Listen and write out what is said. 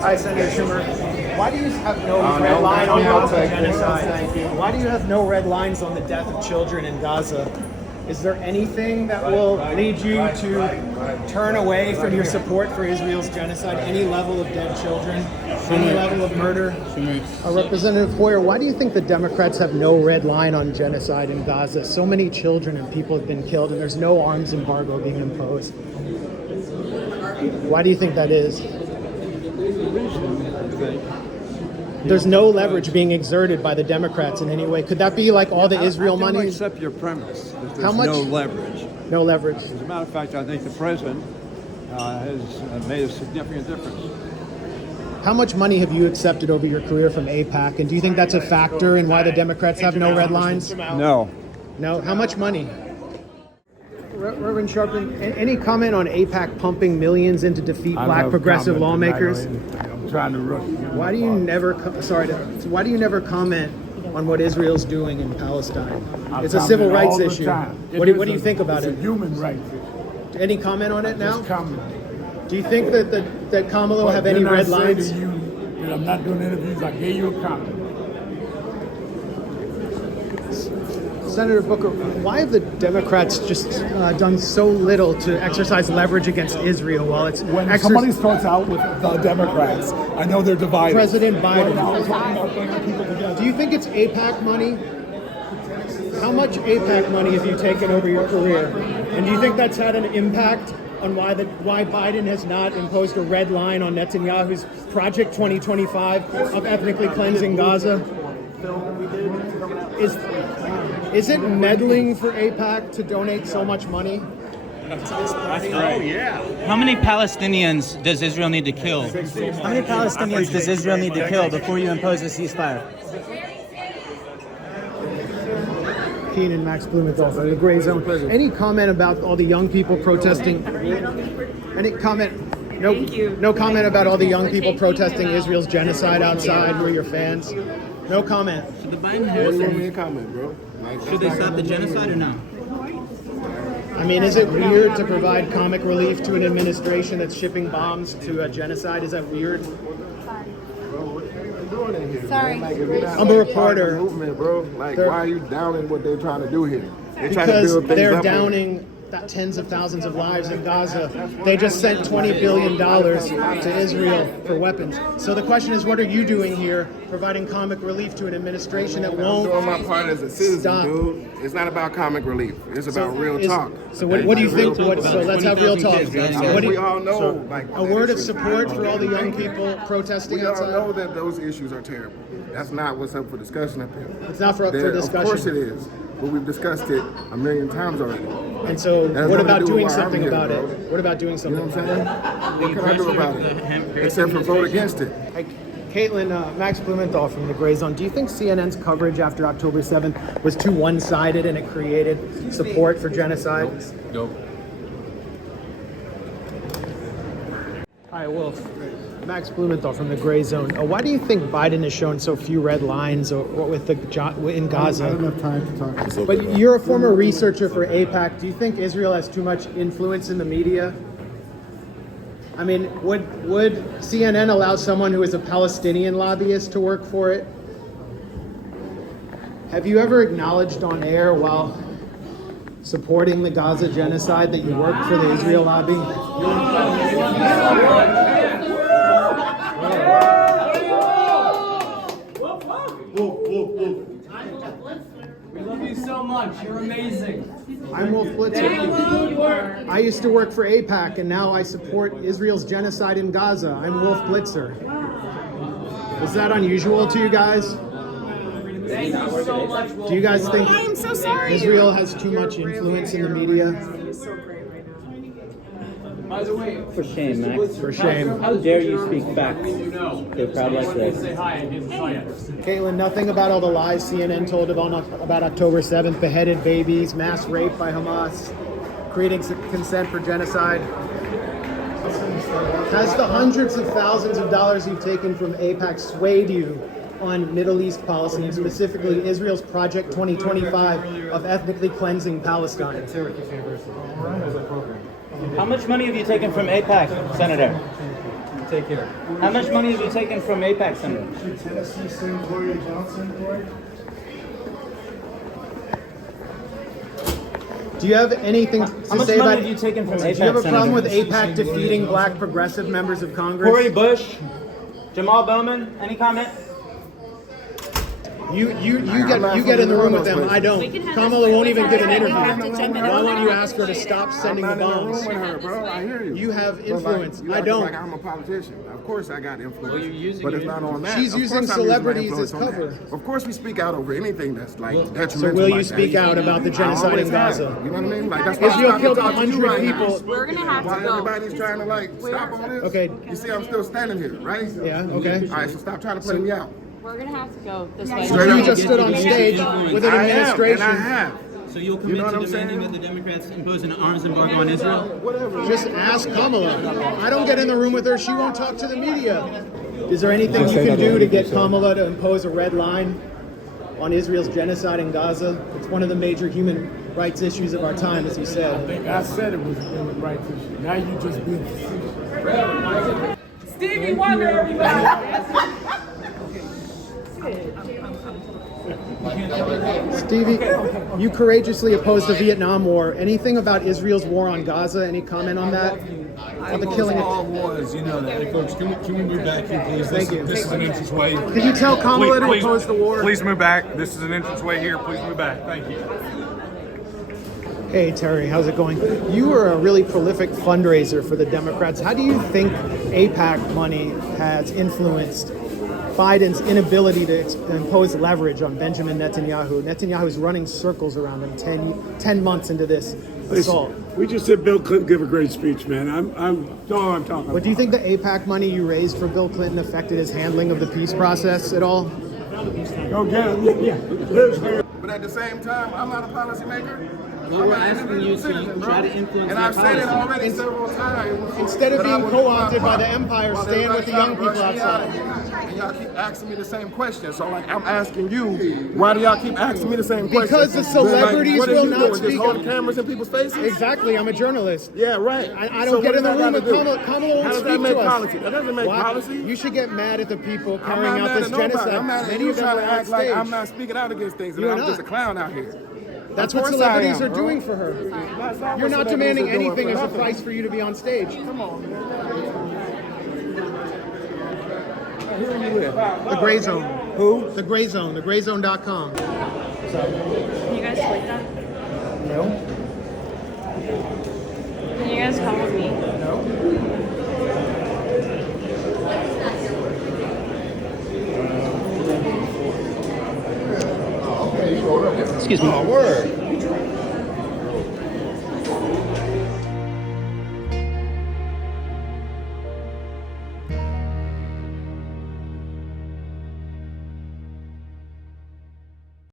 Hi, Senator Schumer. Why do you have no red line on Gaza genocide? Why do you have no red lines on the death of children in Gaza? Is there anything that will lead you to turn away from your support for Israel's genocide? Any level of dead children? Any level of murder? Representative Hoyer, why do you think the Democrats have no red line on genocide in Gaza? So many children and people have been killed, and there's no arms embargo being imposed. Why do you think that is? There's no leverage being exerted by the Democrats in any way. Could that be like all the Israel money? I don't accept your premise that there's How much? no leverage. No leverage. As a matter of fact, I think the president has made a significant difference. How much money have you accepted over your career from AIPAC? And do you think that's a factor in why the Democrats have no red lines? No. No? How much money? Reverend Sharpton, any comment on AIPAC pumping millions in to defeat black progressive lawmakers? I'm trying to rush. Why do you never why do you never comment on what Israel's doing in Palestine? It's a civil rights issue. What do you think about it? It's a human rights issue. Any comment on it now? Just comment. Do you think that Kamala will have any red lines? Didn't I say to you that I'm not doing interviews? I gave you a comment. Senator Booker, why have the Democrats just done so little to exercise leverage against Israel while it's... When somebody starts out with the Democrats, I know they're divided. President Biden. Right now, I'm talking about bringing people together. Do you think it's AIPAC money? How much AIPAC money have you taken over your career? And do you think that's had an impact on why Biden has not imposed a red line on Netanyahu's Project 2025 of ethnically cleansing Gaza? Is it meddling for AIPAC to donate so much money? Oh, yeah. How many Palestinians does Israel need to kill? How many Palestinians does Israel need to kill before you impose a ceasefire? Keenan, Max Blumenthal from the Grayzone. Any comment about all the young people protesting? Any comment? No comment about all the young people protesting Israel's genocide outside who are your fans? No comment. Should the Biden-Harris comment, bro? should they stop the genocide or no? I mean, is it weird to provide comic relief to an administration that's shipping bombs to a genocide? Is that weird? Sorry. I'm a reporter. Movement, bro. Like, why are you downing what they're trying to do here? They're trying to Because build things they're up downing tens of thousands of lives in Gaza. They just sent $20 billion to Israel for weapons. So the question is, what are you doing here, providing comic relief to an administration that won't I'm doing my part as a citizen, stop? dude. It's not about comic relief. It's about real talk. So what do you think? So let's have real talk. What do We you, all know, like, a word of support for all the young people protesting we all outside? know that those issues are terrible. That's not what's up for discussion up here. It's not for discussion. Of course it is. But we've discussed it a million times already. And so, That's what nothing to about do doing with why I'm something here, about bro. it? What about doing You something know what about I'm saying? What can I do about it? Except for vote against it. it? Kaitlan, Max Blumenthal from the Grayzone. Do you think CNN's coverage after October 7th was too one-sided and it created support for genocide? Nope. Hi, Wolf. Max Blumenthal from the Grayzone. Why do you think Biden has shown so few red lines with in Gaza? I don't have time to talk to you. But you're a former researcher for AIPAC. Do you think Israel has too much influence in the media? I mean, would CNN allow someone who is a Palestinian lobbyist to work for it? Have you ever acknowledged on air while supporting the Gaza genocide that you worked for the Israel lobby? We love you so much. You're amazing. I'm Wolf Blitzer. I used to work for AIPAC, and now I support Israel's genocide in Gaza. I'm Wolf Blitzer. Is that unusual to you guys? Thank you so much. Do you guys think I am so sorry. Israel has too much influence in the media? By the way, For shame, Max. For shame. How dare you speak facts to a crowd like this? say hi and give Wyatt. Caitlin, nothing about all the lies CNN told about October 7th, beheaded babies, mass rape by Hamas, creating consent for genocide. Has the hundreds of thousands of dollars you've taken from AIPAC swayed you on Middle East policy, and specifically Israel's Project 2025 of ethnically cleansing Palestine? How much money have you taken from AIPAC, Senator? Take care. How much money have you taken from AIPAC Center? Tennessee Sue Gloria Johnson, Cory? Do you have anything How to much say money about? have you taken from Do AIPAC you have a Center? problem with AIPAC defeating black progressive members of Congress? Cory Bush, Jamal Bowman, any comment? You get in the room with them. I don't. Kamala won't even get an interview. Why won't you ask her to stop sending the I'm not in the bombs? room with her, bro. I hear you. You have But, influence. you I act don't. Like I'm a politician. Of course I got influence. But it's not on that. She's Of using course I'm using my celebrities influence as on cover. that. Of course we speak out over anything that's like detrimental. So will you like speak that. out about the I genocide always in have. Gaza? You know what I mean? Like that's why Israel I'm killed talking to you 100 right now. people. We're gonna have to While go. everybody's trying to like stop all this. Okay. You see, I'm still standing here, right? Yeah, okay. All right, so stop trying to play me out. We're gonna have to go this way. Straight You up. just stood on stage with an I am, and administration. I have. So you'll You commit know what to I'm demanding saying? that the Democrats impose an arms embargo on Israel? Just ask Kamala. I don't get in the room with her. She won't talk to the media. Is there anything you can do to get Kamala to impose a red line on Israel's genocide in Gaza? It's one of the major human rights issues of our time, as you said. I said it was a human rights issue. Now you just being facetious. Stevie Wonder, everybody. Stevie, you courageously opposed the Vietnam War. Anything about Israel's war on Gaza? Any comment on that? On the killing all of... wars, you know that. Hey, folks, can we move back here, please? Thank you. This is an entranceway. Can you tell Kamala to oppose the war? Please move back. This is an entranceway here. Please move back. Thank you. Hey Terry, how's it going? You were a really prolific fundraiser for the Democrats. How do you think AIPAC money has influenced Biden's inability to impose leverage on Benjamin Netanyahu? Netanyahu is running circles around him 10 months into this assault. We just said Bill Clinton give a great speech, man. I'm talking about. But do you think the AIPAC money you raised for Bill Clinton affected his handling of the peace process at all? Go get him. Yeah. But at the same time, I'm not a policymaker. Well, we're asking you to try to influence And the I've said it policy. already several times. Instead of that I being will co-opted do my by the part empire, while stand with the young everybody people rush me out of outside. here. And y'all keep asking me the same question. So like I'm asking you, why do y'all keep asking me the same question? Because the celebrities what are will you not doing? speak Just hold up. cameras in people's faces? Exactly, I'm a journalist. Yeah, right. I don't get in the room with Kamala. Kamala won't How does speak that make to us. policy? That doesn't make Why? policy. You should get mad at the people I'm carrying not out mad this at nobody. genocide. I'm mad at Many you of them trying are to on act like stage. I'm not speaking out against things and You're I'm not. just a clown out here. That's Of what course I celebrities am, are bro. doing for her. That's not You're what not celebrities demanding are doing anything for as a nothing. price for you to be on stage. Come on, man. The Grayzone. Who? The Grayzone. TheGrayzone.com. Can you guys sleep that? No. Can you guys come with me? Excuse me.